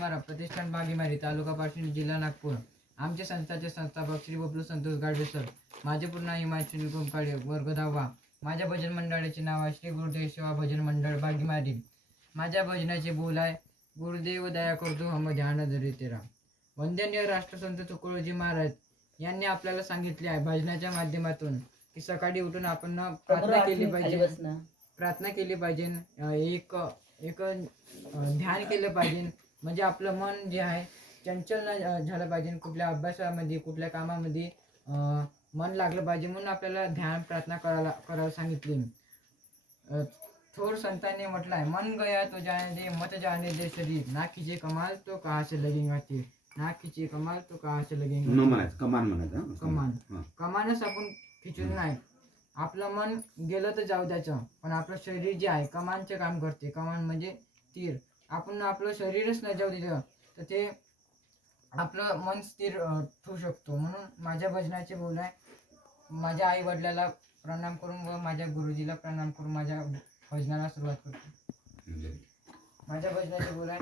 महाराज प्रतिष्ठान बागीमारी तालुका पाटणी जिल्हा नागपूर। आमचे संस्थाचे संस्थापक श्री बबलू संतोष गाडवे सर। माझे पूर्ण नाव हिमाचल काळे वर्ग 10वा। माझ्या भजन मंडळाचे नाव आहे श्री गुरुदेव सेवा भजन मंडळ बागीमारी। माझ्या भजनाचे बोल आहे गुरुदेव दया करतो हम ध्यान धरे तेरा। वंदनीय राष्ट्रसंत तुकडोजी महाराज यांनी आपल्याला सांगितले आहे भजनाच्या माध्यमातून की सकाळी उठून आपण प्रार्थना केली पाहिजे एक एक ध्यान केलं पाहिजे, म्हणजे आपलं मन जे आहे चंचल न झालं पाहिजे, कुठल्या अभ्यासामध्ये कुठल्या कामामध्ये मन लागलं पाहिजे, म्हणून आपल्याला ध्यान प्रार्थना करायला सांगितली। थोर संतांनी म्हटलं आहे मन गया तो जाने दे मत जाने दे शरीर ना कीजिए कमाल तो कहाँ से लगेगा तीर, ना कीजिए कमाल तो कहाँ से लगेगा कमानच आपण खिचून नाही, आपलं मन गेलं तर जाऊ द्यायचं, पण आपलं शरीर जे आहे कमानचे काम करते। कमान म्हणजे तीर, आपण आपलं शरीरच नाही जाऊ दिलं तर ते आपलं मन स्थिर ठेवू शकतो। म्हणून माझ्या भजनाचे बोल आहे माझ्या आई वडिलाला प्रणाम करून व माझ्या गुरुजीला प्रणाम करून माझ्या भजनाला सुरुवात करतो। माझ्या भजनाचे बोल आहे